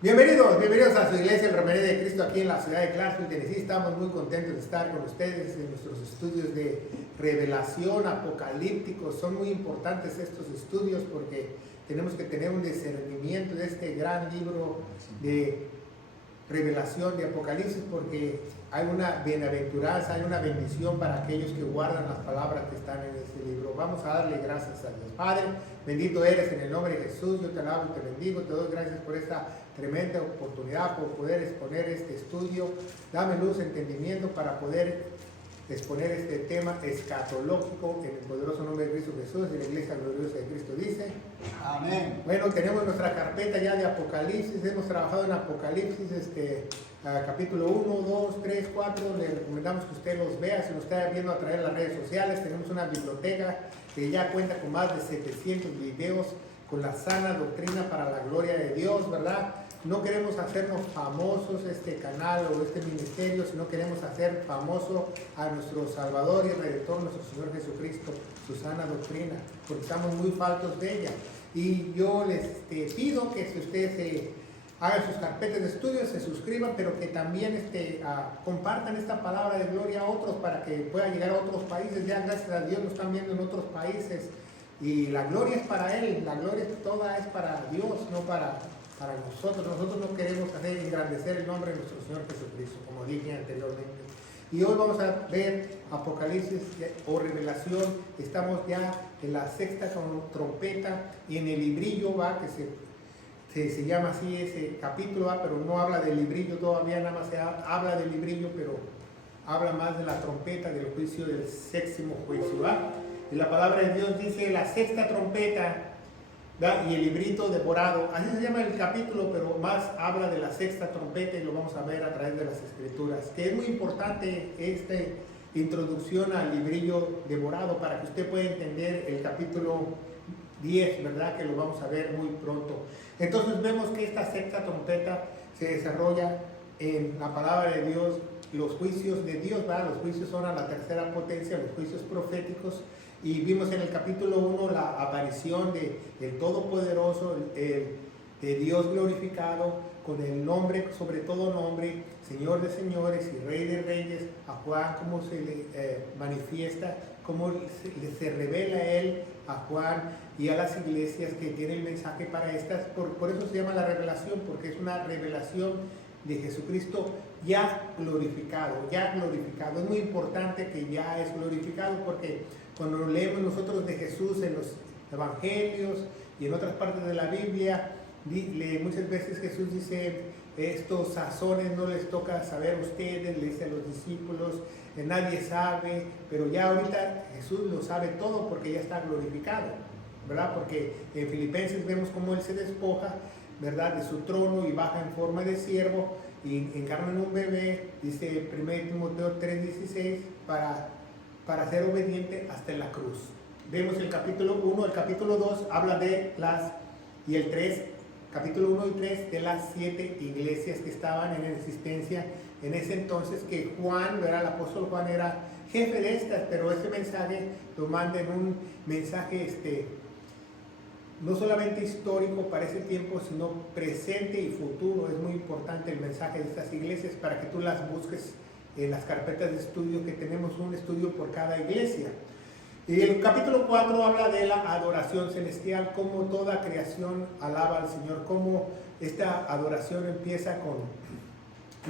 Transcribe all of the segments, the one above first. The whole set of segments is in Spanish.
Bienvenidos a su iglesia, el Remedio de Cristo, aquí en la ciudad de Clarksville, Tennessee. Estamos muy contentos de estar con ustedes en nuestros estudios de revelación apocalípticos. Son muy importantes estos estudios porque tenemos que tener un discernimiento de este gran libro de revelación de Apocalipsis, porque hay una bienaventuranza, hay una bendición para aquellos que guardan las palabras que están en este libro. Vamos a darle gracias a Dios. Padre, bendito eres en el nombre de Jesús. Yo te alabo y te bendigo. Te doy gracias por esta tremenda oportunidad, por poder exponer este estudio. Dame luz, entendimiento para poder exponer este tema escatológico en el poderoso nombre de Cristo Jesús. Y la iglesia gloriosa de Cristo dice amén. Bueno, tenemos nuestra carpeta ya de Apocalipsis. Hemos trabajado en Apocalipsis capítulo 1, 2, 3, 4. Le recomendamos que usted los vea. Si nos está viendo a través de las redes sociales, tenemos una biblioteca que ya cuenta con más de 700 videos con la sana doctrina para la gloria de Dios, ¿verdad? No queremos hacernos famosos este canal o este ministerio, sino queremos hacer famoso a nuestro Salvador y Redentor, nuestro Señor Jesucristo, su sana doctrina, porque estamos muy faltos de ella. Y yo les pido que si ustedes hagan sus carpetas de estudio, se suscriban, pero que también compartan esta palabra de gloria a otros para que pueda llegar a otros países. Ya gracias a Dios nos están viendo en otros países y la gloria es para Él, la gloria toda es para Dios, no para nosotros. Nosotros no queremos hacer engrandecer el nombre de nuestro Señor Jesucristo, como dije anteriormente. Y hoy vamos a ver Apocalipsis o Revelación. Estamos ya en la sexta trompeta y en el librillo que se llama así ese capítulo, pero no habla del librillo todavía, nada más habla del librillo, pero habla más de la trompeta, del juicio, del séptimo juicio. Y la palabra de Dios dice la sexta trompeta, ¿verdad? Y el librito devorado, así se llama el capítulo, pero más habla de la sexta trompeta y lo vamos a ver a través de las escrituras, que es muy importante esta introducción al librillo devorado para que usted pueda entender el capítulo 10, ¿verdad? Que lo vamos a ver muy pronto. Entonces vemos que esta sexta trompeta se desarrolla en la palabra de Dios, los juicios de Dios, ¿verdad? Los juicios son a la tercera potencia, los juicios proféticos. Y vimos en el capítulo 1 la aparición del Todopoderoso, de Dios glorificado, con el nombre, sobre todo nombre, Señor de señores y Rey de reyes, a Juan, cómo se le manifiesta, cómo se revela a Él, a Juan y a las iglesias que tienen el mensaje para estas. Por eso se llama la revelación, porque es una revelación de Jesucristo ya glorificado, ya glorificado. Es muy importante que ya es glorificado, porque cuando leemos nosotros de Jesús en los evangelios y en otras partes de la Biblia, muchas veces Jesús dice, estos sazones no les toca saber a ustedes, le dice a los discípulos, nadie sabe, pero ya ahorita Jesús lo sabe todo porque ya está glorificado, ¿verdad? Porque en Filipenses vemos cómo Él se despoja, ¿verdad?, de su trono y baja en forma de siervo y encarna en un bebé, dice 1 Timoteo 3:16, para ser obediente hasta en la cruz. Vemos el capítulo 1, el capítulo 2 habla de y el 3, capítulo 1 y 3 de las 7 iglesias que estaban en existencia en ese entonces, que Juan, ¿verdad?, el apóstol Juan era jefe de estas, pero ese mensaje lo manda en un mensaje no solamente histórico para ese tiempo, sino presente y futuro. Es muy importante el mensaje de estas iglesias para que tú las busques en las carpetas de estudio, que tenemos un estudio por cada iglesia. Y el capítulo 4 habla de la adoración celestial, cómo toda creación alaba al Señor, cómo esta adoración empieza con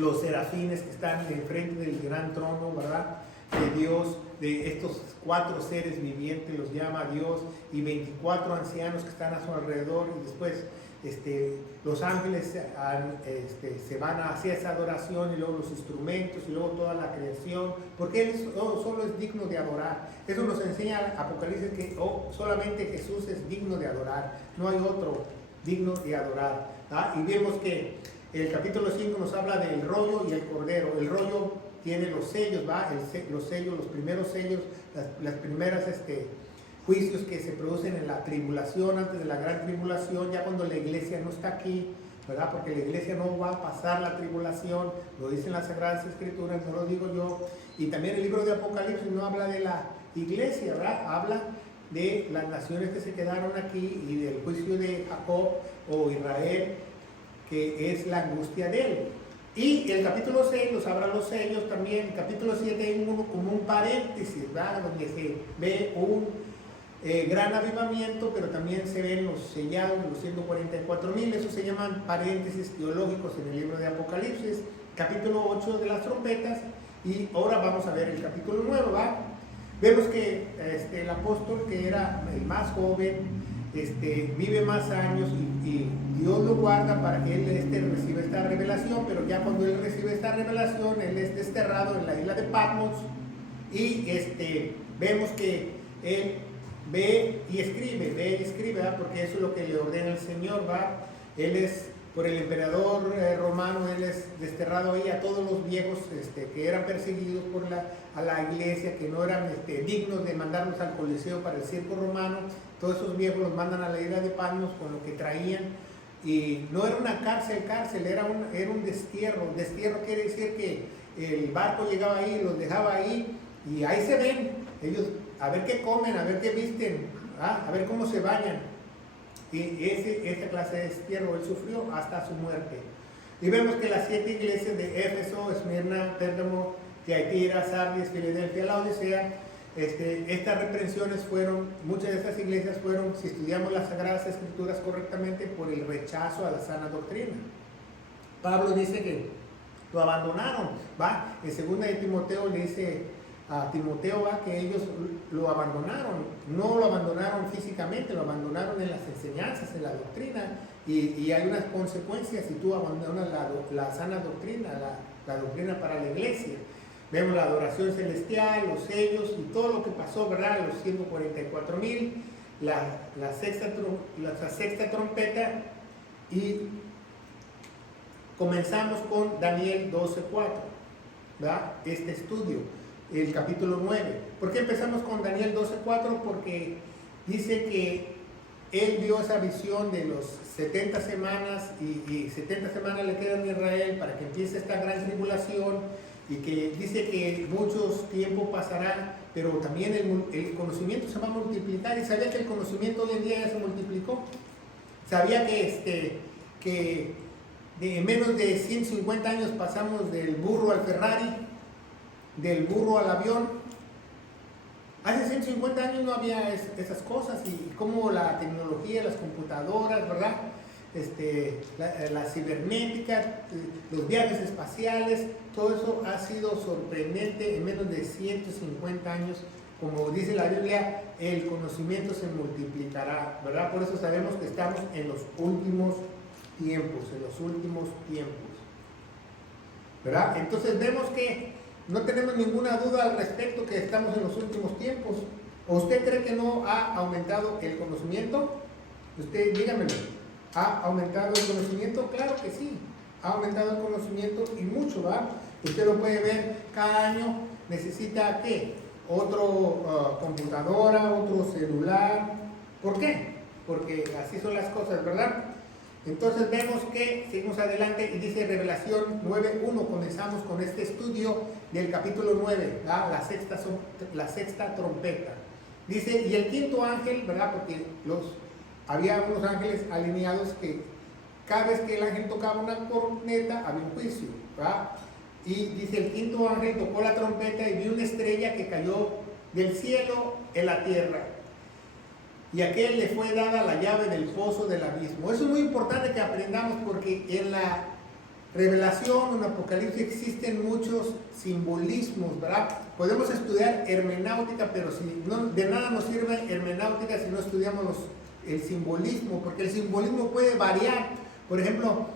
los serafines que están enfrente del gran trono, ¿verdad?, de Dios, de estos 4 seres vivientes, los llama Dios, y 24 ancianos que están a su alrededor, y después los ángeles se van hacia esa adoración, y luego los instrumentos, y luego toda la creación, porque Él solo es digno de adorar. Eso nos enseña Apocalipsis, que solamente Jesús es digno de adorar, no hay otro digno de adorar, ¿verdad? Y vemos que el capítulo 5 nos habla del rollo y el cordero. El rollo tiene los sellos, ¿va? Los sellos, los primeros sellos, las primeras juicios que se producen en la tribulación, antes de la gran tribulación, ya cuando la iglesia no está aquí, ¿verdad? Porque la iglesia no va a pasar la tribulación, lo dicen las Sagradas Escrituras, no lo digo yo. Y también el libro de Apocalipsis no habla de la iglesia, ¿verdad? Habla de las naciones que se quedaron aquí y del juicio de Jacob o Israel, que es la angustia de él. Y el capítulo 6 nos habla los sellos también. El capítulo 7 hay como un paréntesis, ¿verdad? Donde se ve un gran avivamiento, pero también se ven los sellados, los 144,000. Esos se llaman paréntesis teológicos en el libro de Apocalipsis. Capítulo 8 de las trompetas. Y ahora vamos a ver el capítulo 9, ¿va? Vemos que el apóstol, que era el más joven, vive más años y Dios lo guarda para que él reciba esta revelación, pero ya cuando él recibe esta revelación, él es desterrado en la isla de Patmos y vemos que él ve y escribe, ¿verdad? Porque eso es lo que le ordena el Señor, ¿va? Él es, por el emperador romano, él es desterrado ahí a todos los viejos que eran perseguidos a la iglesia, que no eran dignos de mandarlos al Coliseo para el circo romano. Todos esos viejos los mandan a la isla de Patmos con lo que traían, y no era una cárcel, era un destierro. Destierro quiere decir que el barco llegaba ahí, los dejaba ahí, y ahí se ven ellos a ver qué comen, a ver qué visten, a ver cómo se bañan. Y esta clase de destierro él sufrió hasta su muerte. Y vemos que las 7 iglesias de Éfeso, Esmirna, Pérgamo, Tiatira, Sardis, Filadelfia, Laodicea, estas reprensiones muchas de estas iglesias fueron, si estudiamos las Sagradas Escrituras correctamente, por el rechazo a la sana doctrina. Pablo dice que lo abandonaron, ¿va? En 2 de Timoteo le dice a Timoteo, ¿va?, que ellos lo abandonaron. No lo abandonaron físicamente, lo abandonaron en las enseñanzas, en la doctrina, y hay unas consecuencias si tú abandonas la sana doctrina, la doctrina para la iglesia. Vemos la adoración celestial, los sellos y todo lo que pasó, ¿verdad? Los 144,000, la sexta trompeta, y comenzamos con Daniel 12:4, ¿verdad? Este estudio, el capítulo 9. ¿Por qué empezamos con Daniel 12:4? Porque dice que él vio esa visión de los 70 semanas y 70 semanas le quedan a Israel para que empiece esta gran tribulación, y que dice que mucho tiempo pasará, pero también el conocimiento se va a multiplicar. Y sabía que el conocimiento hoy en día ya se multiplicó. Sabía que en menos de 150 años pasamos del burro al Ferrari, del burro al avión. Hace 150 años no había esas cosas, y como la tecnología, las computadoras, ¿verdad? La cibernética, los viajes espaciales, todo eso ha sido sorprendente. En menos de 150 años, como dice la Biblia, el conocimiento se multiplicará, ¿verdad? Por eso sabemos que estamos en los últimos tiempos, ¿verdad? Entonces vemos que no tenemos ninguna duda al respecto que estamos en los últimos tiempos. ¿O usted cree que no ha aumentado el conocimiento? Usted dígamelo. ¿Ha aumentado el conocimiento? Claro que sí, ha aumentado el conocimiento, y mucho, ¿va? Usted lo puede ver, cada año necesita, ¿qué? Computadora, otro celular. ¿Por qué? Porque así son las cosas, ¿verdad? Entonces vemos que seguimos adelante y dice Revelación 9:1. Comenzamos con este estudio del capítulo 9, ¿verdad? La sexta trompeta. Dice, y el quinto ángel, ¿verdad? Porque había unos ángeles alineados que cada vez que el ángel tocaba una corneta había un juicio, ¿verdad? Y dice, el quinto ángel tocó la trompeta y vi una estrella que cayó del cielo en la tierra, y a aquel le fue dada la llave del pozo del abismo. Eso es muy importante que aprendamos, porque en la Revelación, en Apocalipsis, existen muchos simbolismos, ¿verdad? Podemos estudiar hermenáutica, pero de nada nos sirve hermenáutica si no estudiamos el simbolismo, porque el simbolismo puede variar. Por ejemplo,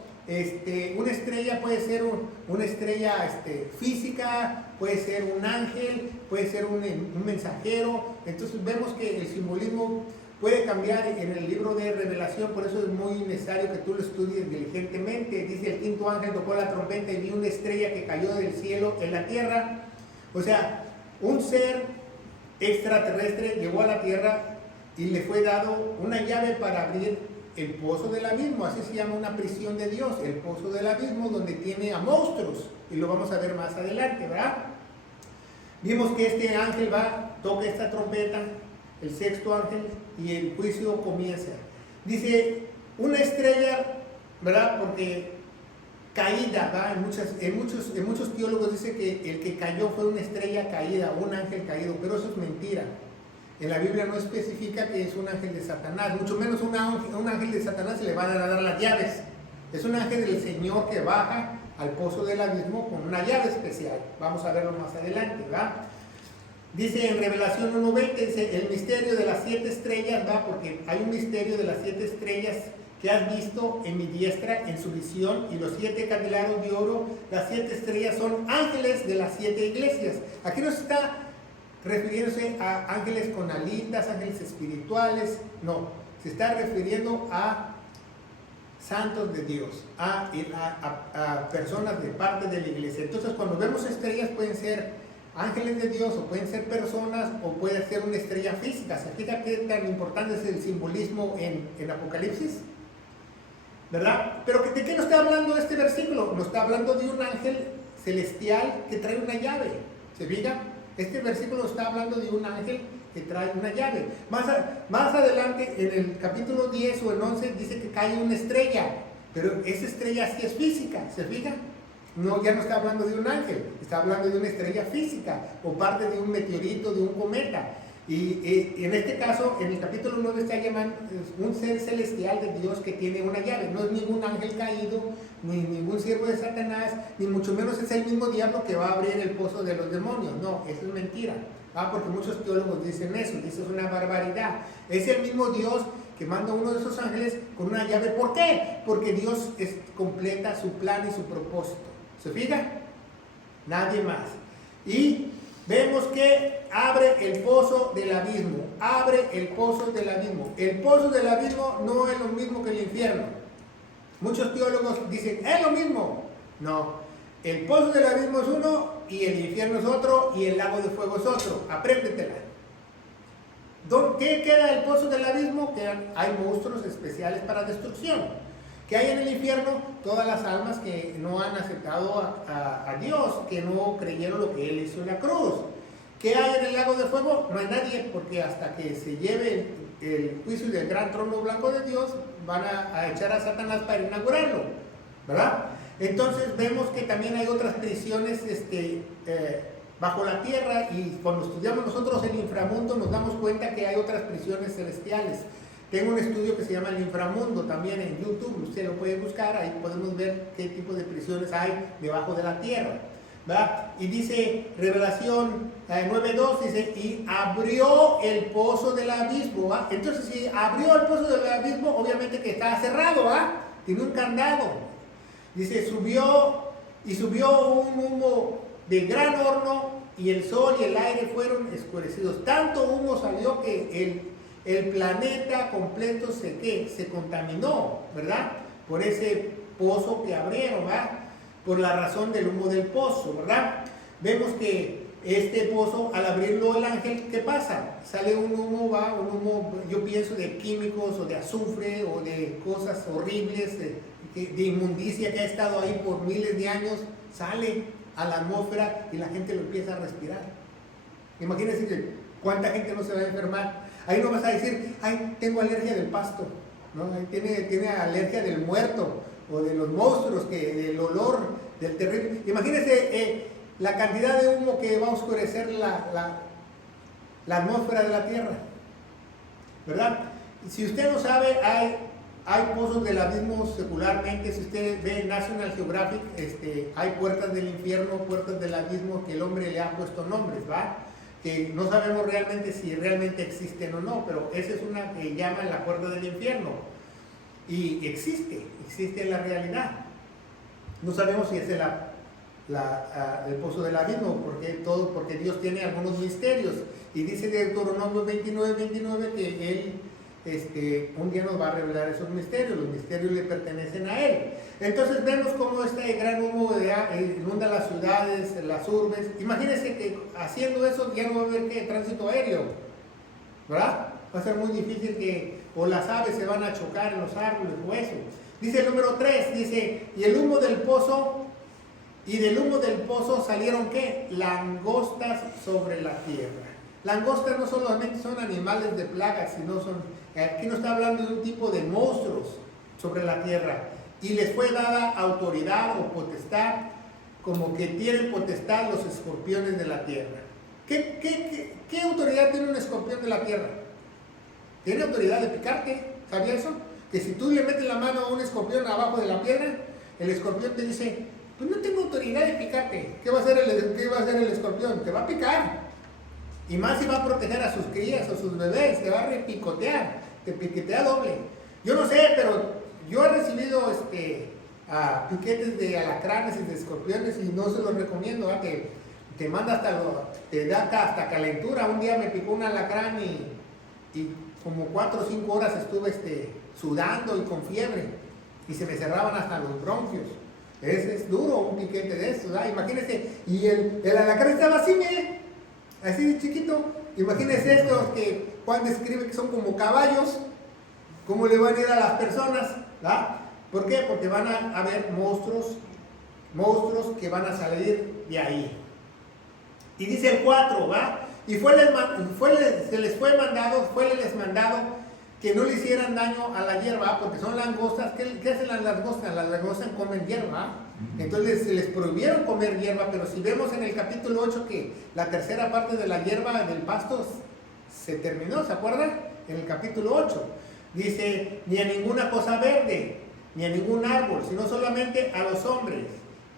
una estrella puede ser una estrella física, puede ser un ángel, puede ser un mensajero. Entonces vemos que el simbolismo puede cambiar en el libro de Revelación. Por eso es muy necesario que tú lo estudies diligentemente. Dice, el quinto ángel tocó la trompeta y vi una estrella que cayó del cielo en la tierra. O sea, un ser extraterrestre llegó a la tierra y le fue dado una llave para abrir el pozo del abismo. Así se llama una prisión de Dios, el pozo del abismo, donde tiene a monstruos, y lo vamos a ver más adelante, ¿verdad? Vimos que este ángel toca esta trompeta, el sexto ángel, y el juicio comienza. Dice, una estrella ¿verdad? Porque caída, ¿verdad? En muchos teólogos dice que el que cayó fue una estrella caída, un ángel caído, pero eso es mentira. En la Biblia no especifica que es un ángel de Satanás, mucho menos un ángel de Satanás se le van a dar las llaves. Es un ángel del Señor que baja al pozo del abismo con una llave especial. Vamos a verlo más adelante, ¿verdad? Dice en Revelación 1:20, dice, el misterio de las 7 estrellas, ¿verdad? Porque hay un misterio de las 7 estrellas que has visto en mi diestra en su visión, y los 7 candelabros de oro, las 7 estrellas son ángeles de las 7 iglesias. Aquí no está refiriéndose a ángeles con alitas, ángeles espirituales, no, se está refiriendo a santos de Dios, a personas de parte de la iglesia. Entonces, cuando vemos estrellas, pueden ser ángeles de Dios, o pueden ser personas, o puede ser una estrella física. ¿Se fija qué tan importante es el simbolismo en Apocalipsis? ¿Verdad? Pero ¿de qué nos está hablando este versículo? Nos está hablando de un ángel celestial que trae una llave. ¿Se fija? Este versículo está hablando de un ángel que trae una llave. Más adelante, en el capítulo 10 o en 11, dice que cae una estrella, pero esa estrella sí es física, ¿se fija? No, ya no está hablando de un ángel, está hablando de una estrella física, o parte de un meteorito, de un cometa. Y en este caso, en el capítulo 9 está llamando un ser celestial de Dios que tiene una llave. No es ningún ángel caído, ni ningún siervo de Satanás, ni mucho menos es el mismo diablo que va a abrir el pozo de los demonios. No, eso es mentira. Porque muchos teólogos dicen eso es una barbaridad. Es el mismo Dios que manda uno de esos ángeles con una llave. ¿Por qué? Porque Dios completa su plan y su propósito. ¿Se fija? Nadie más. Y vemos que abre el pozo del abismo. Abre el pozo del abismo. El pozo del abismo no es lo mismo que el infierno. Muchos teólogos dicen, es lo mismo. No. El pozo del abismo es uno, y el infierno es otro, y el lago de fuego es otro. Apréndetela. ¿Qué queda del pozo del abismo? Que hay monstruos especiales para destrucción. ¿Qué hay en el infierno? Todas las almas que no han aceptado a Dios, que no creyeron lo que Él hizo en la cruz. ¿Qué hay en el lago de fuego? No hay nadie, porque hasta que se lleve el juicio del gran trono blanco de Dios, van a echar a Satanás para inaugurarlo, ¿verdad? Entonces vemos que también hay otras prisiones bajo la tierra, y cuando estudiamos nosotros el inframundo nos damos cuenta que hay otras prisiones celestiales. Tengo un estudio que se llama El Inframundo también en YouTube, usted lo puede buscar, ahí podemos ver qué tipo de prisiones hay debajo de la tierra, ¿verdad? Y dice Revelación 9:2, dice, y abrió el pozo del abismo, ¿va? Entonces, si abrió el pozo del abismo, obviamente que está cerrado, ¿va? Tiene un candado. Dice, subió un humo de gran horno, y el sol y el aire fueron escurecidos. Tanto humo salió que el planeta completo se contaminó, ¿verdad? Por ese pozo que abrieron, ¿verdad? Por la razón del humo del pozo, ¿verdad? Vemos que este pozo, al abrirlo el ángel, ¿qué pasa? Sale un humo, ¿va? Un humo, yo pienso, de químicos, o de azufre, o de cosas horribles, de inmundicia que ha estado ahí por miles de años, sale a la atmósfera y la gente lo empieza a respirar. Imagínense que cuánta gente no se va a enfermar. Ahí no vas a decir, ay, tengo alergia del pasto, ¿no? Ahí tiene alergia del muerto, o de los monstruos, del olor, del terrible. Imagínense la cantidad de humo que va a oscurecer la atmósfera de la Tierra, ¿verdad? Si usted no sabe, hay pozos del abismo secularmente. Si usted ve National Geographic, hay puertas del infierno, puertas del abismo, que el hombre le ha puesto nombres, ¿va? Que no sabemos realmente si realmente existen o no, pero esa es una que llaman la puerta del infierno, y existe en la realidad. No sabemos si es el pozo del abismo, porque Dios tiene algunos misterios, y dice Deuteronomio 29:29 que Él un día nos va a revelar esos misterios. Los misterios le pertenecen a Él. Entonces vemos cómo este gran humo inunda las ciudades, las urbes. Imagínense que haciendo eso ya no va a haber tránsito aéreo, ¿verdad? Va a ser muy difícil o las aves se van a chocar en los árboles o eso. Dice el número 3, dice, y del humo del pozo salieron, ¿qué? Langostas sobre la tierra. Langostas no solamente son animales de plagas, sino aquí no está hablando de un tipo de monstruos sobre la tierra. y les fue dada autoridad o potestad, como que tienen potestad los escorpiones de la tierra. ¿Qué autoridad tiene un escorpión de la tierra? Tiene autoridad de picarte, ¿sabía eso? Que si tú le metes la mano a un escorpión abajo de la piedra, el escorpión te dice, pues no tengo autoridad de picarte. ¿Qué va a hacer el escorpión? Te va a picar. Y más si va a proteger a sus crías o sus bebés, te va a repicotear, te piquetea doble. Yo no sé, pero yo he recibido piquetes de alacranes y de escorpiones y no se los recomiendo, ¿eh? Te manda te da hasta calentura. Un día me picó un alacrán y como 4 o 5 horas estuve sudando y con fiebre y se me cerraban hasta los bronquios. Es duro un piquete de estos, ¿eh? Imagínense, y el alacrán estaba así, así de chiquito. Imagínense estos que Juan describe que son como caballos, cómo le van a ir a las personas, ¿verdad? ¿Por qué? Porque van a haber monstruos que van a salir de ahí. Y dice el 4, ¿va? Y se les fue mandado que no le hicieran daño a la hierba, porque son langostas. ¿Qué hacen las langostas? Las langostas comen hierba. Entonces se les prohibieron comer hierba, pero si vemos en el capítulo 8 que la tercera parte de la hierba del pasto se terminó, ¿se acuerdan? En el capítulo 8. Dice, ni a ninguna cosa verde, ni a ningún árbol, sino solamente a los hombres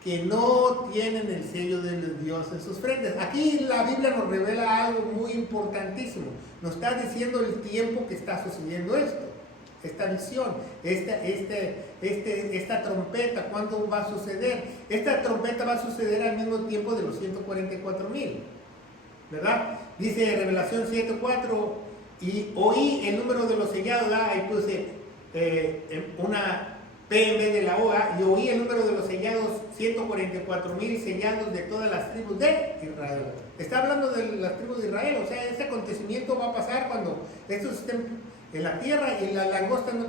que no tienen el sello de Dios en sus frentes. Aquí la Biblia nos revela algo muy importantísimo. Nos está diciendo el tiempo que está sucediendo esto, esta visión, esta trompeta, ¿cuándo va a suceder? Esta trompeta va a suceder al mismo tiempo de los 144,000, ¿verdad? Dice Revelación 7:4, y oí el número de los sellados, ahí puse una PM de la OA, y oí el número de los sellados, 144,000 sellados de todas las tribus de Israel. Está hablando de las tribus de Israel, o sea, ese acontecimiento va a pasar cuando estos estén en la tierra y las langostas no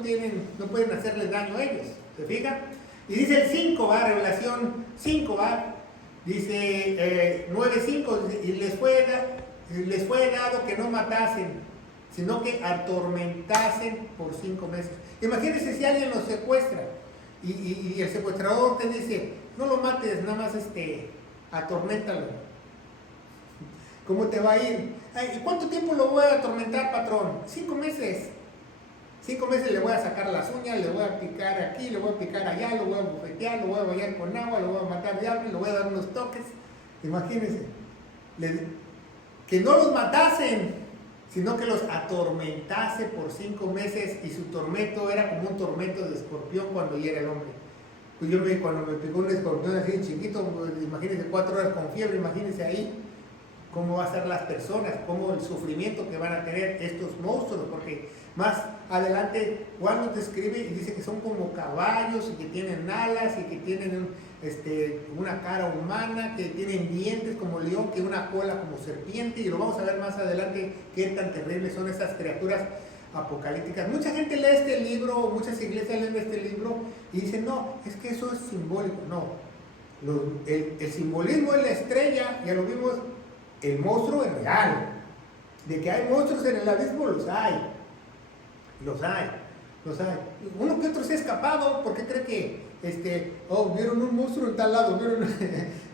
pueden hacerles daño a ellos, ¿se fijan? Y dice el 5, Revelación 5, dice 9:5, y les fue dado que no matasen, sino que atormentasen por 5 meses. Imagínense si alguien los secuestra y el secuestrador te dice, no lo mates, nada más atorméntalo. ¿Cómo te va a ir? Ay, ¿cuánto tiempo lo voy a atormentar, patrón? 5 meses. 5 meses le voy a sacar las uñas, le voy a picar aquí, le voy a picar allá, lo voy a bofetear, lo voy a bañar con agua, lo voy a matar de hambre, le voy a dar unos toques. Imagínense. Que no los matasen, sino que los atormentase por 5 meses, y su tormento era como un tormento de escorpión cuando hiera el hombre. Pues cuando me picó un escorpión así chiquito, pues, imagínense 4 horas con fiebre, imagínense ahí cómo va a ser las personas, cómo el sufrimiento que van a tener estos monstruos, porque más adelante Juan nos describe y dice que son como caballos y que tienen alas y que tienen una cara humana, que tienen dientes como león, que una cola como serpiente, y lo vamos a ver más adelante qué tan terribles son estas criaturas apocalípticas. Mucha gente lee este libro, muchas iglesias leen este libro y dicen, no, es que eso es simbólico. No, el simbolismo es la estrella, ya lo vimos. El monstruo es real. De que hay monstruos en el abismo, los hay. Uno que otro se ha escapado porque cree que vieron un monstruo en tal lado.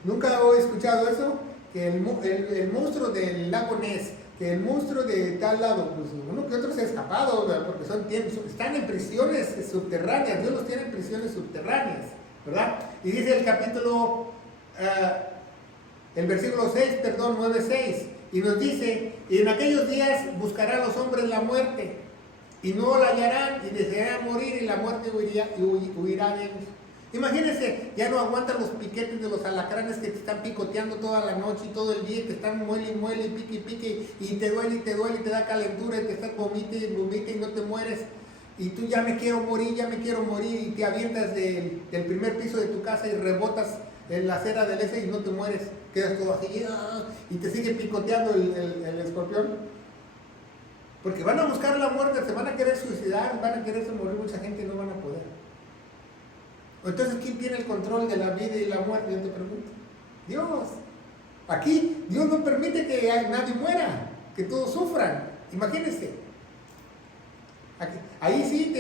Nunca he escuchado eso, que el monstruo del lago Ness, que el monstruo de tal lado, pues uno que otro se ha escapado, ¿verdad? Porque están en prisiones subterráneas. Dios los tiene en prisiones subterráneas, ¿verdad? Y dice el capítulo el versículo 9:6, y nos dice, y en aquellos días buscarán los hombres la muerte, y no la hallarán, y desearán morir, y la muerte huirá de ellos. Imagínense, ya no aguantan los piquetes de los alacranes que te están picoteando toda la noche y todo el día, te están muele y muele, y pique y pique, y te duele, y te da calentura, y te estás vomite y no te mueres. Y tú ya me quiero morir, y te avientas del primer piso de tu casa y rebotas en la acera del y no te mueres, quedas todo así, y te sigue picoteando el escorpión, porque van a buscar la muerte, se van a querer suicidar, van a quererse morir mucha gente y no van a poder. Entonces, ¿quién tiene el control de la vida y la muerte? Yo te pregunto. Dios. Aquí Dios no permite que nadie muera, que todos sufran. Imagínense. Ahí sí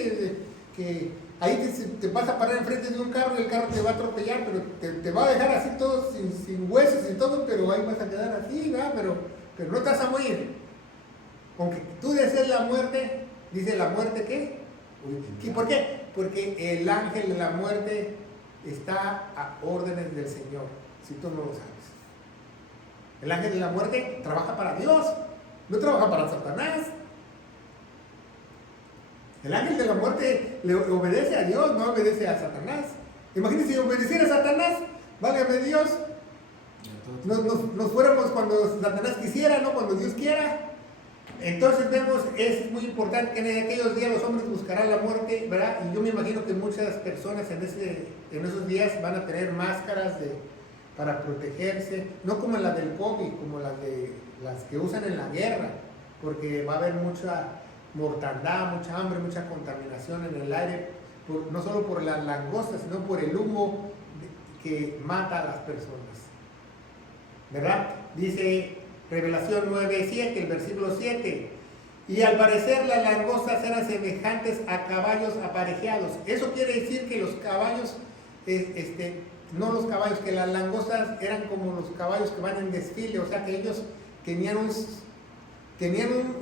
que ahí te vas a parar enfrente de un carro y el carro te va a atropellar, pero te va a dejar así todo sin huesos y todo, pero ahí vas a quedar así, ¿verdad? Pero no te vas a morir. Aunque tú desees la muerte, dice la muerte, ¿qué? ¿Y por qué? Porque el ángel de la muerte está a órdenes del Señor, si tú no lo sabes. El ángel de la muerte trabaja para Dios, no trabaja para Satanás. El ángel de la muerte le obedece a Dios, no obedece a Satanás. Imagínense si obedeciera a Satanás, válgame Dios, nos fuéramos cuando Satanás quisiera, no cuando Dios quiera. Entonces vemos, es muy importante que en aquellos días los hombres buscarán la muerte, ¿verdad? Y yo me imagino que muchas personas en esos días van a tener máscaras para protegerse, no como las del COVID, como las que usan en la guerra, porque va a haber mucha mortandad, mucha hambre, mucha contaminación en el aire, no solo por las langostas, sino por el humo que mata a las personas, ¿verdad? Dice Revelación 9:7, el versículo 7. Y al parecer las langostas eran semejantes a caballos aparejados. Eso quiere decir que los caballos, no los caballos, que las langostas eran como los caballos que van en desfile, o sea que ellos tenían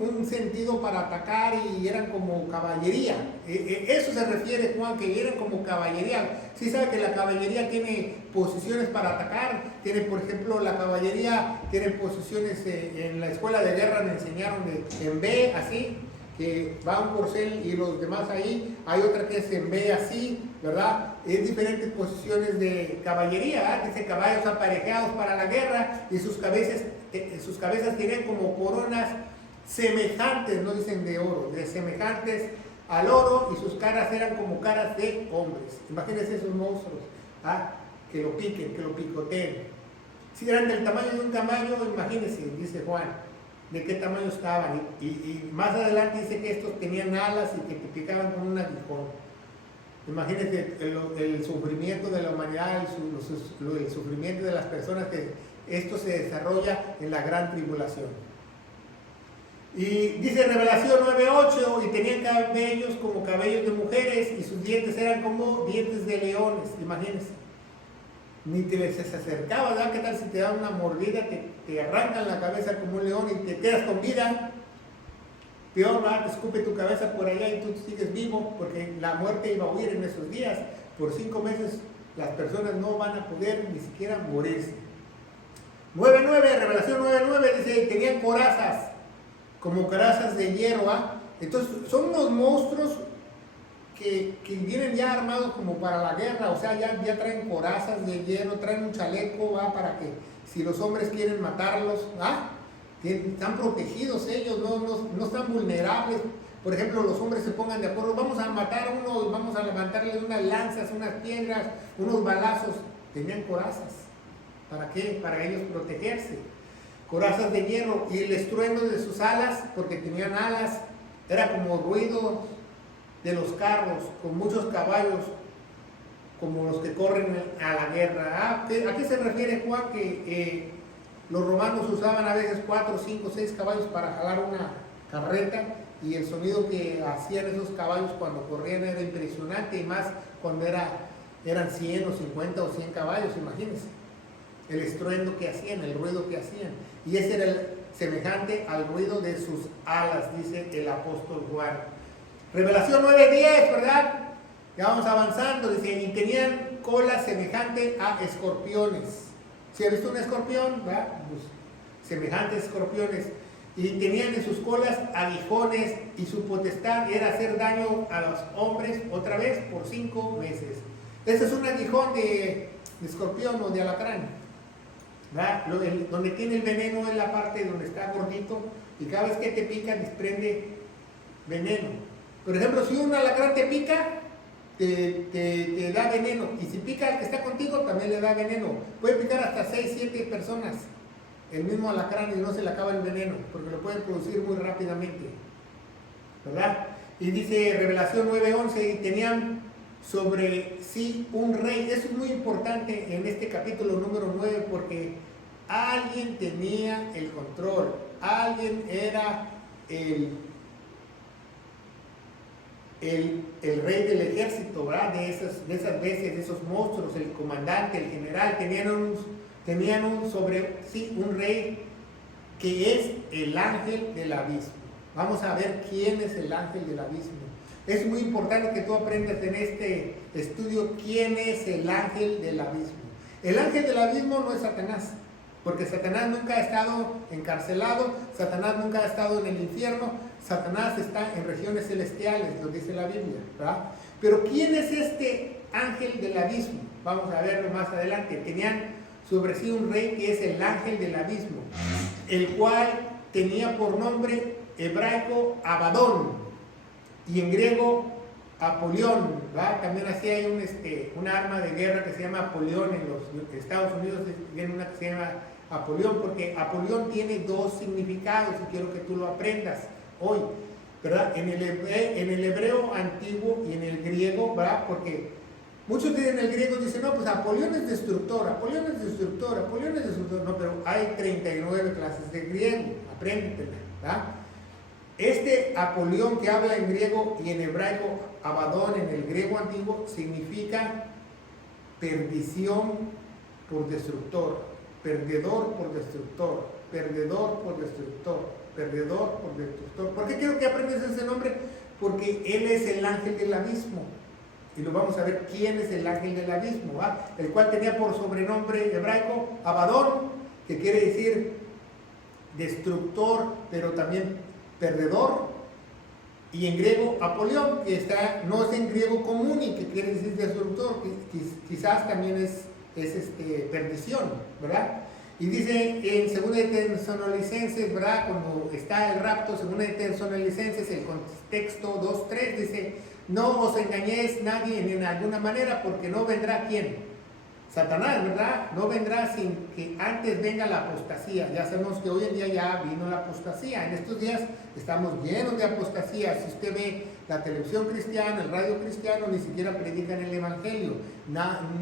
un sentido para atacar y eran como caballería. Eso se refiere, Juan, que eran como caballería. Sí sabe que la caballería tiene posiciones para atacar. Tiene, por ejemplo, la caballería tiene posiciones, en la escuela de guerra me enseñaron en B, así, que va un corcel y los demás ahí. Hay otra que es en B, así, ¿verdad? Es diferentes posiciones de caballería, ¿verdad? Dice caballos aparejados para la guerra y sus cabezas tienen como coronas semejantes, no dicen de oro, de semejantes al oro, y sus caras eran como caras de hombres. Imagínense esos monstruos, ¿ah? Que lo piquen, que lo picoteen. Si eran del tamaño de un caballo, imagínense, dice Juan, de qué tamaño estaban. Y más adelante dice que estos tenían alas y que te picaban con un aguijón. Imagínense el sufrimiento de la humanidad, el sufrimiento de las personas, que esto se desarrolla en la gran tribulación. Y dice Revelación 9:8, y tenían cabellos como cabellos de mujeres, y sus dientes eran como dientes de leones. Imagínense, ni te se acercaba, ¿verdad? ¿Qué tal si te dan una mordida, te arrancan la cabeza como un león y te quedas con vida? Peor, ¿verdad? Te escupe tu cabeza por allá y tú sigues vivo, porque la muerte iba a huir en esos días. Por 5 meses las personas no van a poder ni siquiera morirse. 9:9, Revelación 9:9 dice, tenían corazas, como corazas de hierro, ¿ah? Entonces son unos monstruos que vienen ya armados como para la guerra, o sea, ya traen corazas de hierro, traen un chaleco, ¿va? Para que si los hombres quieren matarlos, ¿ah? Están protegidos ellos, no están vulnerables. Por ejemplo, los hombres se pongan de acuerdo, vamos a matar a uno, vamos a levantarle unas lanzas, unas piedras, unos balazos. Tenían corazas. ¿Para qué? Para ellos protegerse. Corazas de hierro, y el estruendo de sus alas, porque tenían alas, era como ruido de los carros, con muchos caballos, como los que corren a la guerra. ¿A qué se refiere, Juan? Que los romanos usaban a veces 4, 5, 6 caballos para jalar una carreta, y el sonido que hacían esos caballos cuando corrían era impresionante, y más cuando eran 100 o 50 o 100 caballos, imagínense el estruendo que hacían, el ruido que hacían. Y ese era semejante al ruido de sus alas, dice el apóstol Juan. Revelación 9:10, ¿verdad? Ya vamos avanzando, dice, y tenían cola semejante a escorpiones. ¿Sí ha visto un escorpión? ¿Verdad? Pues, semejantes escorpiones. Y tenían en sus colas aguijones, y su potestad era hacer daño a los hombres otra vez por 5 meses. Ese es un aguijón de escorpión o de alacrán, ¿verdad? Donde tiene el veneno es la parte donde está gordito, y cada vez que te pica desprende veneno. Por ejemplo, si un alacrán te pica, te da veneno, y si pica el que está contigo también le da veneno. Puede picar hasta 6, 7 personas el mismo alacrán y no se le acaba el veneno, porque lo pueden producir muy rápidamente, ¿verdad? Y dice Revelación 9:11, y tenían sobre sí un rey. Eso es muy importante en este capítulo número 9, porque alguien tenía el control, alguien era el rey del ejército, ¿verdad? De esas bestias, de esos monstruos, el comandante, el general, tenían un rey que es el ángel del abismo. Vamos a ver quién es el ángel del abismo. Es muy importante que tú aprendas en este estudio quién es el ángel del abismo. El ángel del abismo no es Satanás, porque Satanás nunca ha estado encarcelado, Satanás nunca ha estado en el infierno, Satanás está en regiones celestiales, lo dice la Biblia, ¿verdad? Pero ¿quién es este ángel del abismo? Vamos a verlo más adelante. Tenían sobre sí un rey que es el ángel del abismo, el cual tenía por nombre hebraico Abadón y en griego Apolión, ¿verdad? También así hay un arma de guerra que se llama Apolión en los Estados Unidos, tiene una que se llama Apolión, porque Apolión tiene dos significados y quiero que tú lo aprendas hoy, ¿verdad? En el hebreo antiguo y en el griego, ¿verdad? Porque muchos en el griego dicen, no, pues Apolión es destructor, Apolión es destructor, Apolión es destructor. No, pero hay 39 clases de griego, apréndetela, ¿verdad? Este Apolión que habla en griego y en hebraico, Abadón en el griego antiguo, significa perdición por destructor, perdedor por destructor, perdedor por destructor, perdedor por destructor. ¿Por qué quiero que aprendas ese nombre? Porque él es el ángel del abismo. Y lo vamos a ver quién es el ángel del abismo, ¿va? El cual tenía por sobrenombre hebraico Abadón, que quiere decir destructor, pero también perdedor, y en griego Apolión, que no es en griego común y que quiere decir destructor, quizás también es perdición, ¿verdad? Y dice en 2 de Tesalonicenses, ¿verdad? Cuando está el rapto, 2 de Tesalonicenses, el contexto 2:3 dice, no os engañéis nadie en alguna manera, porque no vendrá ¿quién? Satanás, ¿verdad? No vendrá sin que antes venga la apostasía. Ya sabemos que hoy en día ya vino la apostasía. En estos días estamos llenos de apostasía. Si usted ve la televisión cristiana, el radio cristiano, ni siquiera predican el evangelio.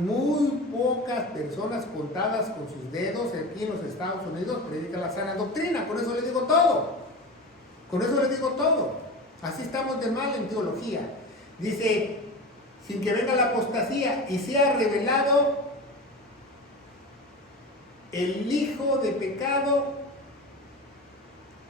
Muy pocas personas contadas con sus dedos aquí en los Estados Unidos predican la sana doctrina. Con eso le digo todo. Con eso le digo todo. Así estamos de mal en teología. Dice, sin que venga la apostasía y sea revelado el hijo de pecado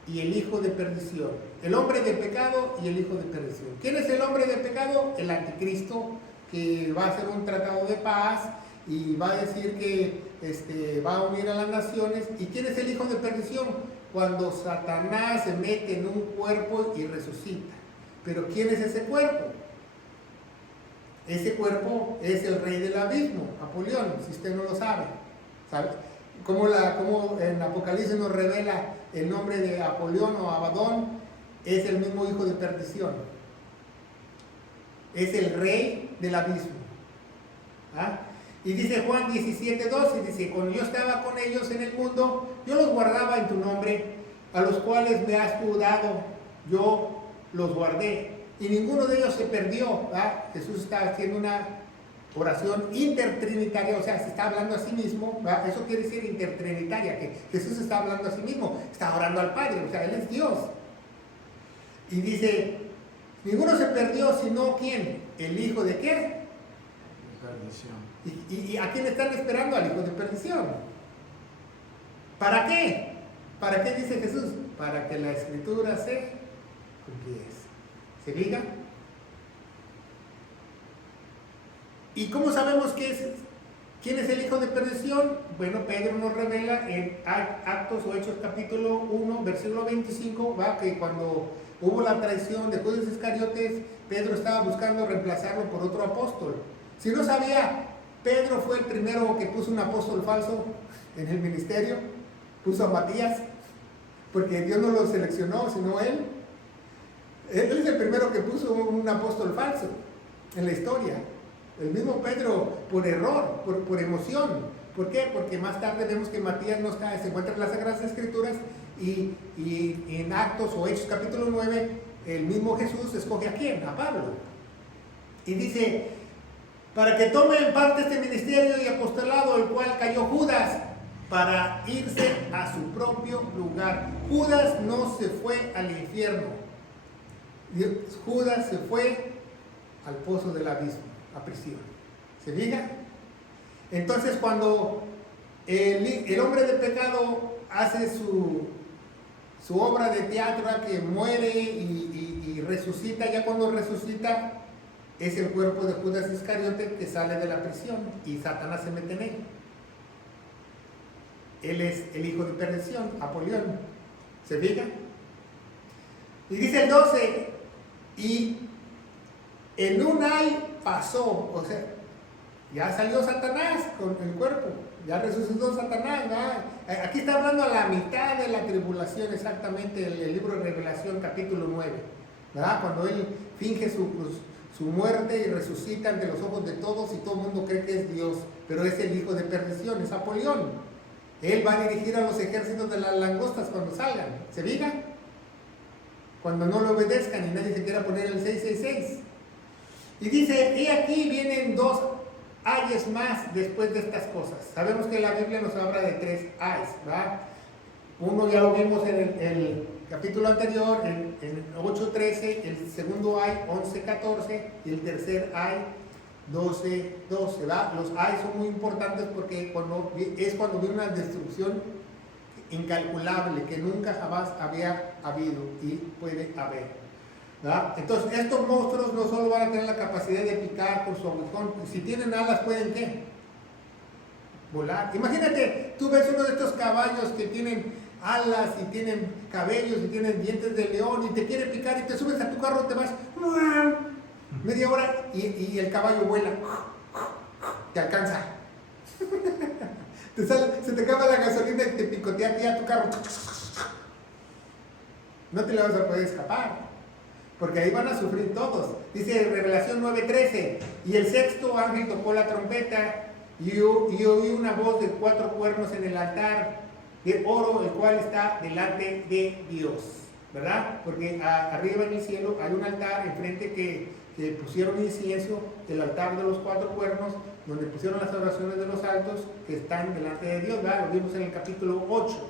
y el hijo de perdición. El hombre de pecado y el hijo de perdición. ¿Quién es el hombre de pecado? El anticristo, que va a hacer un tratado de paz y va a decir que va a unir a las naciones. ¿Y quién es el hijo de perdición? Cuando Satanás se mete en un cuerpo y resucita. Pero ¿quién es ese cuerpo? Ese cuerpo es el rey del abismo, Apolión, si usted no lo sabe. ¿Sabe? Como en Apocalipsis nos revela el nombre de Apolión o Abadón, es el mismo hijo de perdición. Es el rey del abismo. ¿Ah? Y dice Juan 17:12, dice, cuando yo estaba con ellos en el mundo, yo los guardaba en tu nombre, a los cuales me has tú dado, yo los guardé. Y ninguno de ellos se perdió, ¿verdad? Jesús está haciendo una oración intertrinitaria, o sea, se está hablando a sí mismo, ¿verdad? Eso quiere decir intertrinitaria, que Jesús está hablando a sí mismo, está orando al Padre, o sea, Él es Dios. Y dice, ninguno se perdió, sino ¿quién? ¿El hijo de qué? Perdición. ¿Y a quién están esperando? Al hijo de perdición. ¿Para qué? ¿Para qué dice Jesús? Para que la escritura se cumpliese. ¿Se diga? ¿Y cómo sabemos quién es el hijo de perdición? Bueno, Pedro nos revela en Actos o Hechos capítulo 1, versículo 25, ¿va? Que cuando hubo la traición de Judas Iscariotes, Pedro estaba buscando reemplazarlo por otro apóstol. Si no sabía, Pedro fue el primero que puso un apóstol falso en el ministerio, puso a Matías, porque Dios no lo seleccionó, sino él. Él es el primero que puso un apóstol falso en la historia. El mismo Pedro, por error, por emoción. ¿Por qué? Porque más tarde vemos que Matías no está, se encuentra en las Sagradas Escrituras y en Actos o Hechos capítulo 9, el mismo Jesús escoge a quién, a Pablo. Y dice, para que tome en parte este ministerio y apostolado, el cual cayó Judas, para irse a su propio lugar. Judas no se fue al infierno. Judas se fue al pozo del abismo, a prisión. ¿Se fija? Entonces cuando el hombre de pecado hace su obra de teatro, que muere y resucita, ya cuando resucita es el cuerpo de Judas Iscariote que sale de la prisión y Satanás se mete en él. Él es el hijo de perdición, Apolión. ¿Se fija? Y dice el 12, y en un ay pasó, o sea, ya salió Satanás con el cuerpo, ya resucitó Satanás, ¿verdad? Aquí está hablando a la mitad de la tribulación, exactamente, el libro de Revelación, capítulo 9, ¿verdad? Cuando él finge su muerte y resucita ante los ojos de todos y todo el mundo cree que es Dios, pero es el hijo de perdición, es Apolión. Él va a dirigir a los ejércitos de las langostas cuando salgan, ¿se fija? Cuando no lo obedezcan y nadie se quiera poner el 666. Y dice, y aquí vienen 2 ayes más después de estas cosas. Sabemos que la Biblia nos habla de 3 ayes, ¿verdad? Uno ya lo vimos en el capítulo anterior, en 8:13, el segundo ay, 11:14, y el tercer ay, 12:12, ¿verdad? Los ayes son muy importantes porque es cuando viene una destrucción incalculable que nunca jamás había habido y puede haber, ¿verdad? Entonces estos monstruos no solo van a tener la capacidad de picar con su aguijón, si tienen alas pueden ¿qué? Volar. Imagínate, tú ves uno de estos caballos que tienen alas y tienen cabellos y tienen dientes de león y te quiere picar y te subes a tu carro, te vas media hora y el caballo vuela, te alcanza. Se te acaba la gasolina y te picotea a ti a tu carro. No te la vas a poder escapar, porque ahí van a sufrir todos. Dice Revelación 9:13, y el sexto ángel tocó la trompeta y oí una voz de 4 cuernos en el altar de oro, el cual está delante de Dios, ¿verdad? Porque arriba en el cielo hay un altar enfrente que pusieron incienso, el altar de los 4 cuernos, donde pusieron las oraciones de los altos que están delante de Dios, ¿verdad? Lo vimos en el capítulo 8.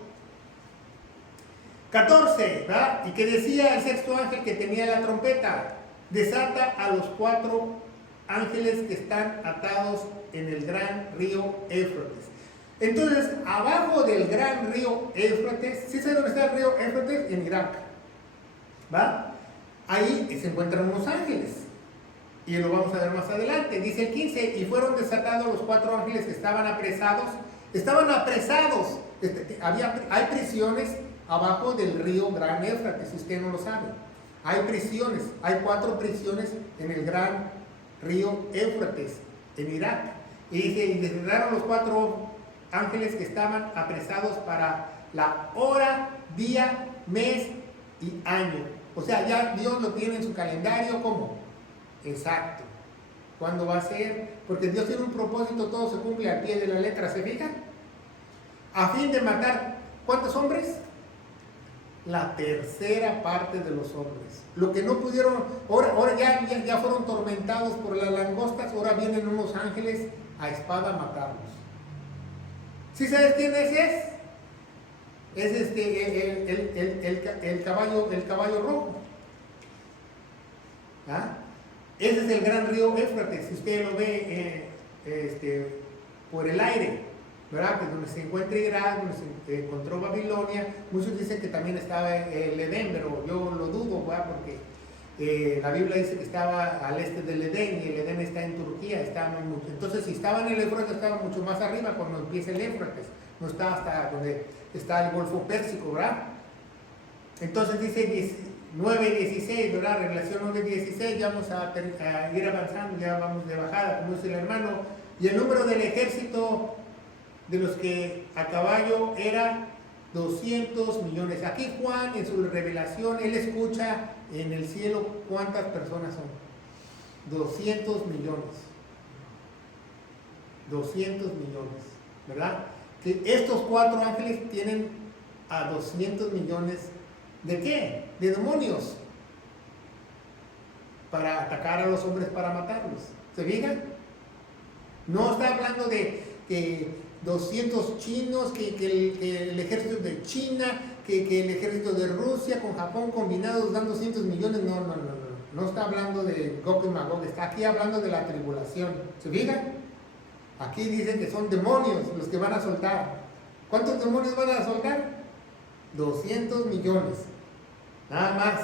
14, ¿verdad? Y que decía el sexto ángel que tenía la trompeta, desata a los 4 ángeles que están atados en el gran río Éufrates. Entonces, abajo del gran río Éufrates, ¿sí sabe dónde está el río Éufrates? En Irak, ¿va? Ahí se encuentran unos ángeles. Y lo vamos a ver más adelante. Dice el 15, y fueron desatados los 4 ángeles que estaban apresados. Estaban apresados. Hay prisiones abajo del río Gran Éufrates, si usted no lo sabe. Hay prisiones, hay 4 prisiones en el gran río Éufrates, en Irak. Y dice, y desataron los 4 ángeles que estaban apresados para la hora, día, mes y año. O sea, ya Dios lo tiene en su calendario, ¿cómo? Exacto. ¿Cuándo va a ser? Porque Dios tiene un propósito, todo se cumple al pie de la letra, ¿se fijan? A fin de matar, ¿cuántos hombres? La tercera parte de los hombres. Lo que no pudieron, ahora ya fueron tormentados por las langostas, ahora vienen unos ángeles a espada a matarlos. ¿Sí sabes quién es? Es el caballo rojo. ¿Ah? Ese es el gran río Éufrates, si usted lo ve por el aire, ¿verdad? Que es donde se encuentra Irak, donde se encontró Babilonia. Muchos dicen que también estaba el Edén, pero yo lo dudo, ¿verdad? Porque la Biblia dice que estaba al este del Edén y el Edén está en Turquía. Entonces, si estaba en el Éufrates, estaba mucho más arriba cuando empieza el Éufrates, no está hasta donde está el Golfo Pérsico, ¿verdad? Entonces dice 9:16, ¿verdad? Revelación 9:16, ya vamos a ir avanzando, ya vamos de bajada, como dice el hermano. Y el número del ejército de los que a caballo era 200 millones. Aquí Juan, en su revelación, él escucha en el cielo cuántas personas son. 200 millones. 200 millones, ¿verdad? Que estos 4 ángeles tienen a 200 millones. ¿De qué? De demonios. Para atacar a los hombres, para matarlos. ¿Se fijan? No está hablando de 200 chinos, que el ejército de China, que el ejército de Rusia con Japón combinados dan 200 millones. No. No está hablando de Gog y Magog, está aquí hablando de la tribulación. ¿Se fijan? Aquí dice que son demonios los que van a soltar. ¿Cuántos demonios van a soltar? 200 millones. Nada más.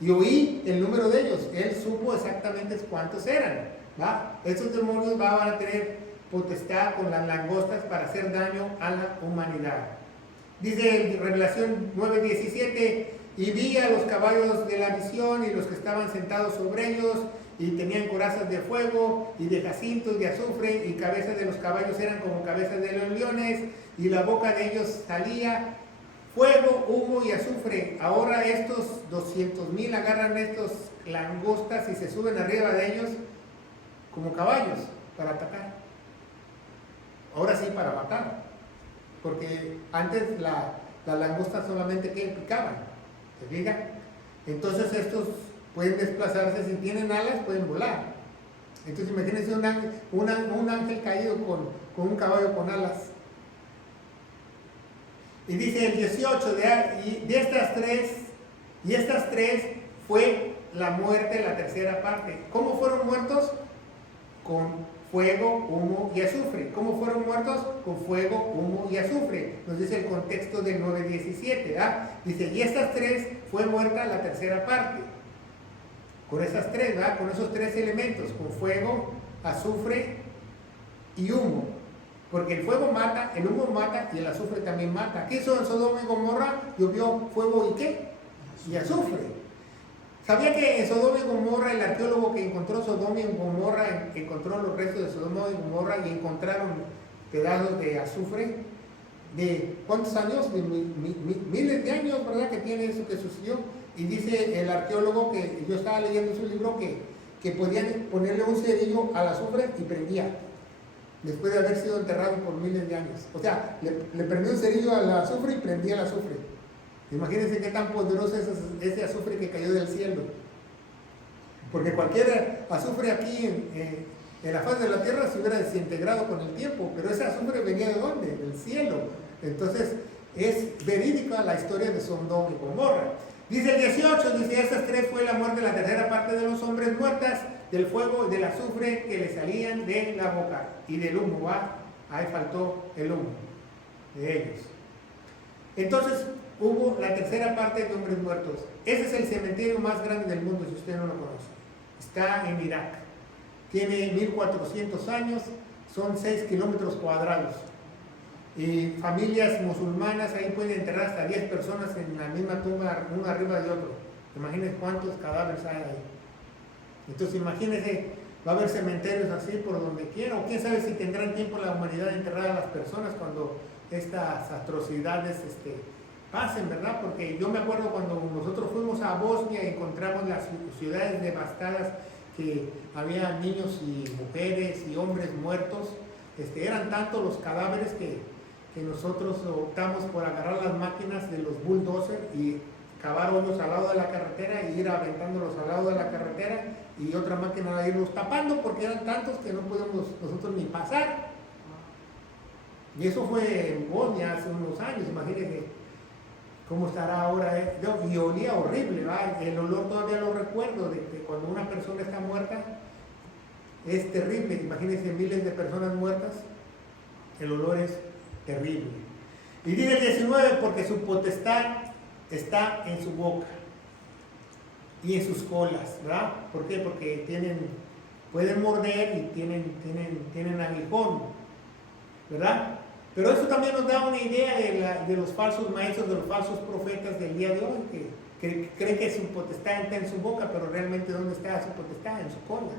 Y oí el número de ellos. Él supo exactamente cuántos eran. ¿Va? Estos demonios van a tener potestad con las langostas para hacer daño a la humanidad. Dice en Revelación 9:17, y vi a los caballos de la visión y los que estaban sentados sobre ellos, y tenían corazas de fuego y de jacinto y de azufre, y cabezas de los caballos eran como cabezas de los leones, y la boca de ellos salía fuego, humo y azufre. Ahora estos 200,000 agarran estos langostas y se suben arriba de ellos como caballos para atacar. Ahora sí, para matar. Porque antes las langostas solamente que picaban. ¿Se fijan? Entonces estos pueden desplazarse, si tienen alas pueden volar. Entonces imagínense un ángel caído con un caballo con alas. Y dice el 18, de estas tres fue la muerte, la tercera parte. ¿Cómo fueron muertos? Con fuego, humo y azufre. ¿Cómo fueron muertos? Con fuego, humo y azufre. Nos dice el contexto del 9:17. Dice, y estas tres fue muerta la tercera parte. Con esas tres, ¿verdad? Con esos tres elementos, con fuego, azufre y humo. Porque el fuego mata, el humo mata y el azufre también mata. ¿Qué hizo en Sodoma y Gomorra? Llovió fuego y ¿qué? Y azufre. ¿Sabía que en Sodoma y Gomorra, el arqueólogo que encontró Sodoma y Gomorra encontró los restos de Sodoma y Gomorra y encontraron pedazos de azufre? ¿De cuántos años? De miles de años, ¿verdad? Que tiene eso que sucedió. Y dice el arqueólogo, que yo estaba leyendo su libro, que podían ponerle un cerillo al azufre y prendía, después de haber sido enterrado por miles de años. O sea, le prendió un cerillo al azufre y prendía el azufre. Imagínense qué tan poderoso es ese azufre que cayó del cielo. Porque cualquier azufre aquí en la faz de la tierra se hubiera desintegrado con el tiempo, pero ese azufre venía ¿de dónde? Del cielo. Entonces es verídica la historia de Sodoma y Gomorra. Dice el 18, dice, estas tres fue la muerte de la tercera parte de los hombres muertas, del fuego y del azufre que le salían de la boca, y del humo, ahí faltó el humo de ellos. Entonces hubo la tercera parte de hombres muertos. Ese es el cementerio más grande del mundo, si usted no lo conoce. Está en Irak. Tiene 1400 años, son 6 kilómetros cuadrados. Y familias musulmanas ahí pueden enterrar hasta 10 personas en la misma tumba, uno arriba de otro. Imagínense cuántos cadáveres hay ahí. Entonces imagínense, va a haber cementerios así por donde quiera, o quién sabe si tendrán tiempo la humanidad de enterrar a las personas cuando estas atrocidades pasen, ¿verdad? Porque yo me acuerdo cuando nosotros fuimos a Bosnia y encontramos las ciudades devastadas, que había niños y mujeres y hombres muertos. Eran tantos los cadáveres que nosotros optamos por agarrar las máquinas de los bulldozers y cavar hoyos al lado de la carretera y ir aventándolos al lado de la carretera, y otra máquina de irlos tapando porque eran tantos que no podíamos nosotros ni pasar. Y eso fue en Bosnia hace unos años. Imagínense cómo estará ahora. Y olía horrible, ¿verdad? El olor todavía lo recuerdo, de que cuando una persona está muerta es terrible. Imagínense miles de personas muertas, el olor es terrible. Y dice el 19, porque su potestad está en su boca y en sus colas, ¿verdad? ¿Por qué? Porque pueden morder y tienen aguijón, ¿verdad? Pero eso también nos da una idea de los falsos maestros, de los falsos profetas del día de hoy, que creen que su potestad está en su boca, pero realmente ¿dónde está su potestad? En su cola.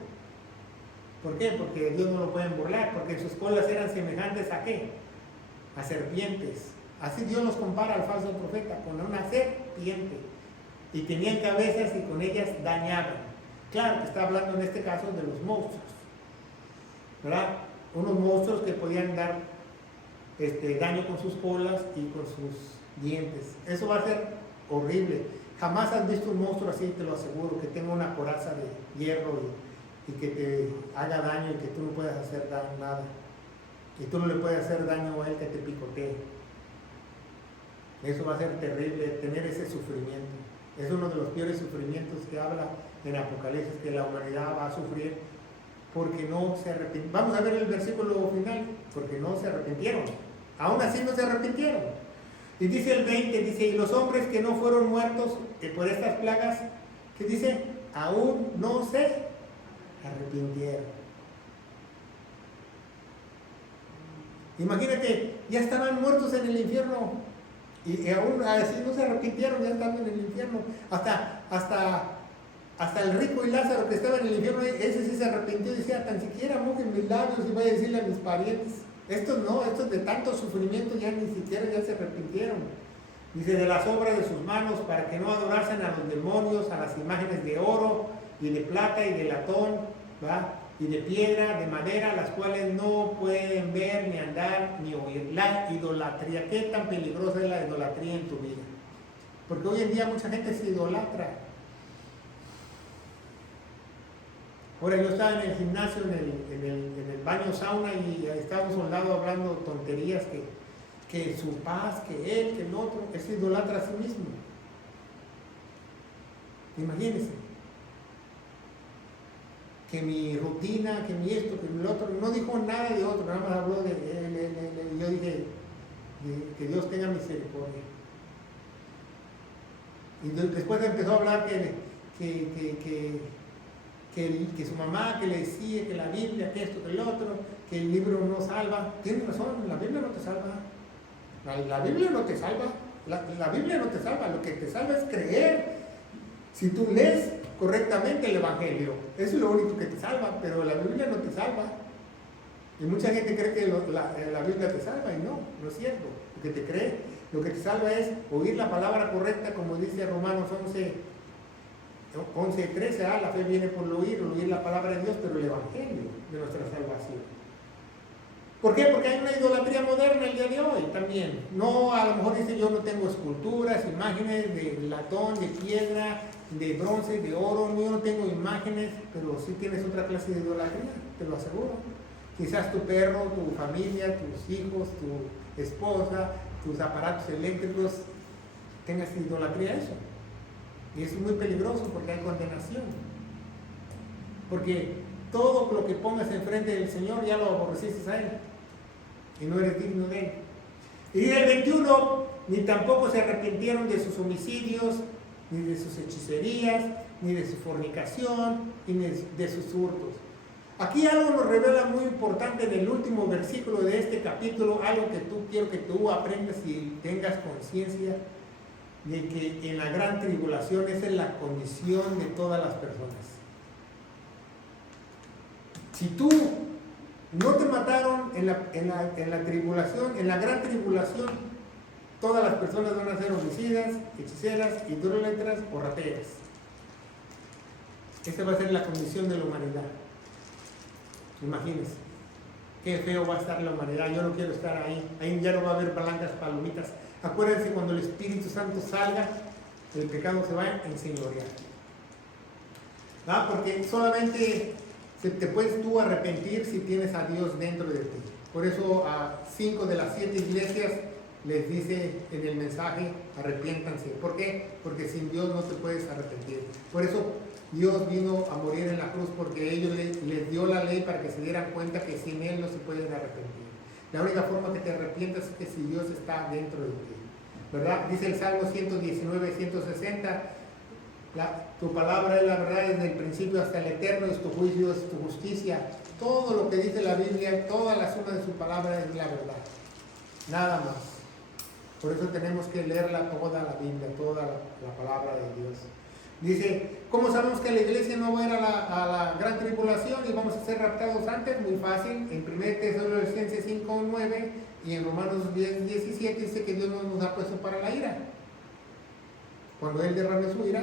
¿Por qué? Porque Dios no lo pueden burlar, porque sus colas eran semejantes ¿a qué? A serpientes. Así Dios los compara al falso profeta, con una serpiente. Y tenían cabezas y con ellas dañaban. Claro que está hablando en este caso de los monstruos, ¿verdad? Unos monstruos que podían dar daño con sus colas y con sus dientes. Eso va a ser horrible. Jamás has visto un monstruo así, te lo aseguro, que tenga una coraza de hierro y que te haga daño y que tú no puedas hacer nada. Y tú no le puedes hacer daño a él, que te picotee. Eso va a ser terrible, tener ese sufrimiento. Es uno de los peores sufrimientos que habla en Apocalipsis, que la humanidad va a sufrir porque no se arrepintieron. Vamos a ver el versículo final, porque no se arrepintieron. Aún así no se arrepintieron. Y dice el 20, dice, y los hombres que no fueron muertos por estas plagas, que dice, aún no se arrepintieron. Imagínate, ya estaban muertos en el infierno y aún así no se arrepintieron, ya estaban en el infierno. Hasta el rico y Lázaro que estaba en el infierno, ese sí se arrepintió y decía, tan siquiera mojen mis labios y voy a decirle a mis parientes. Estos no, estos de tanto sufrimiento ya ni siquiera ya se arrepintieron. Dice, de las obras de sus manos, para que no adorasen a los demonios, a las imágenes de oro y de plata y de latón, ¿va? Y de piedra, de madera, las cuales no pueden ver, ni andar, ni oír. La idolatría, ¿qué tan peligrosa es la idolatría en tu vida? Porque hoy en día mucha gente se idolatra. Ahora yo estaba en el gimnasio, en el baño sauna, y estaba un soldado hablando tonterías que su paz, que él, que el otro, él se idolatra a sí mismo. Imagínense. Que mi rutina, que mi esto, que mi otro, no dijo nada de otro, nada más habló de él. Yo dije, que Dios tenga misericordia. Y después empezó a hablar que su mamá, que le decía que la Biblia, que esto, que el otro, que el libro no salva. Tienes razón, la Biblia no te salva. La Biblia no te salva. La Biblia no te salva. Lo que te salva es creer. Si tú lees correctamente el Evangelio, eso es lo único que te salva, pero la Biblia no te salva. Y mucha gente cree que la Biblia te salva, y no es cierto. Lo que te salva es oír la palabra correcta, como dice Romanos 11:13, la fe viene por el oír la palabra de Dios, pero el Evangelio de nuestra salvación. ¿Por qué? Porque hay una idolatría moderna el día de hoy también. No, a lo mejor dice, yo no tengo esculturas, imágenes de latón, de piedra, de bronce, de oro, yo no tengo imágenes, pero sí tienes otra clase de idolatría, te lo aseguro. Quizás tu perro, tu familia, tus hijos, tu esposa, tus aparatos eléctricos, tengas idolatría a eso. Y eso es muy peligroso porque hay condenación. Porque todo lo que pongas enfrente del Señor ya lo aborreciste a Él. Y no eres digno de Él. Y el 21, ni tampoco se arrepintieron de sus homicidios, ni de sus hechicerías, ni de su fornicación, ni de sus hurtos. Aquí algo nos revela muy importante en el último versículo de este capítulo, algo que quiero que tú aprendas y tengas conciencia de que en la gran tribulación esa es la condición de todas las personas. Si tú no te mataron en la tribulación, en la gran tribulación, todas las personas van a ser homicidas, hechiceras, idólatras o rateras. Esa va a ser la condición de la humanidad. Imagínense, qué feo va a estar la humanidad. Yo no quiero estar ahí. Ahí ya no va a haber blancas palomitas. Acuérdense, cuando el Espíritu Santo salga, el pecado se va a enseñorear. Porque solamente te puedes tú arrepentir si tienes a Dios dentro de ti. Por eso a 5 de las 7 iglesias les dice en el mensaje, arrepiéntanse. ¿Por qué? Porque sin Dios no te puedes arrepentir. Por eso Dios vino a morir en la cruz, porque ellos les dio la ley para que se dieran cuenta que sin Él no se pueden arrepentir. La única forma que te arrepientas es que si Dios está dentro de ti, ¿verdad? Dice el Salmo 119, 160, tu palabra es la verdad desde el principio hasta el eterno, es tu juicio, es tu justicia. Todo lo que dice la Biblia, toda la suma de su palabra es la verdad, nada más. Por eso tenemos que leerla toda la Biblia, toda la palabra de Dios. Dice, ¿cómo sabemos que la iglesia no va a ir a la gran tribulación y vamos a ser raptados antes? Muy fácil, en 1 Tesalonicenses 5:9 y en Romanos 10:17 dice que Dios no nos ha puesto para la ira. Cuando Él derrame su ira,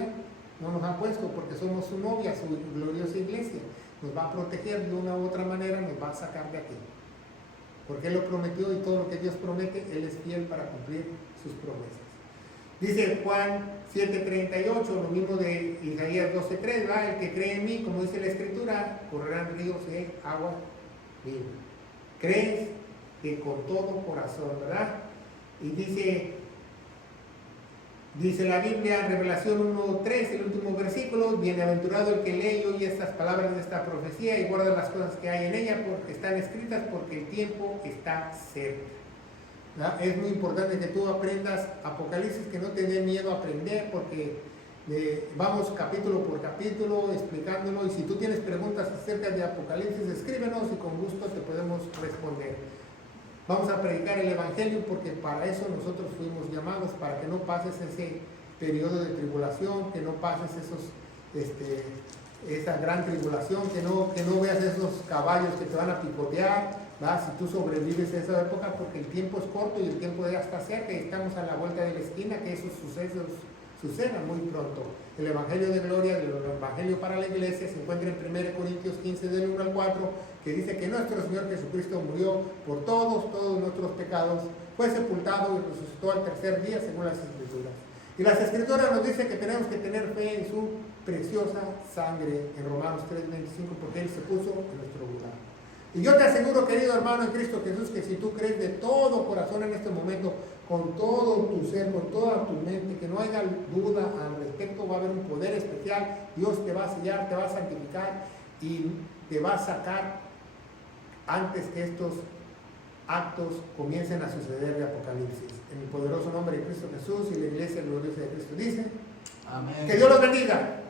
no nos ha puesto porque somos su novia, su gloriosa iglesia. Nos va a proteger de una u otra manera, nos va a sacar de aquí. Porque Él lo prometió y todo lo que Dios promete, Él es fiel para cumplir sus promesas. Dice Juan 7:38, lo mismo de Isaías 12:3, el que cree en mí, como dice la Escritura, correrán ríos de agua viva. Crees que con todo corazón, ¿verdad? Y dice Dice la Biblia, Revelación 1:3, el último versículo: bienaventurado el que lee y oye estas palabras de esta profecía y guarda las cosas que hay en ella, porque están escritas, porque el tiempo está cerca. ¿Verdad? Es muy importante que tú aprendas Apocalipsis, que no te dé miedo a aprender, porque vamos capítulo por capítulo explicándolo, y si tú tienes preguntas acerca de Apocalipsis, escríbenos y con gusto te podemos responder. Vamos a predicar el Evangelio, porque para eso nosotros fuimos llamados, para que no pases ese periodo de tribulación, que no pases esa gran tribulación, que no veas esos caballos que te van a picotear, ¿verdad? Si tú sobrevives a esa época, porque el tiempo es corto y el tiempo ya está cerca y estamos a la vuelta de la esquina, que esos sucesos sucedan muy pronto. El Evangelio de Gloria, el Evangelio para la Iglesia, se encuentra en 1 Corintios 15, del 1 al 4, que dice que nuestro Señor Jesucristo murió por todos nuestros pecados, fue sepultado y resucitó al tercer día según las Escrituras. Y las Escrituras nos dicen que tenemos que tener fe en su preciosa sangre, en Romanos 3:25, porque Él se puso en nuestro lugar. Y yo te aseguro, querido hermano en Cristo Jesús, que si tú crees de todo corazón en este momento, con todo tu ser, con toda tu mente, que no haya duda al respecto, va a haber un poder especial. Dios te va a sellar, te va a santificar y te va a sacar antes que estos actos comiencen a suceder de Apocalipsis. En el poderoso nombre de Cristo Jesús y la iglesia gloriosa de Cristo dice: amén. Que Dios los bendiga.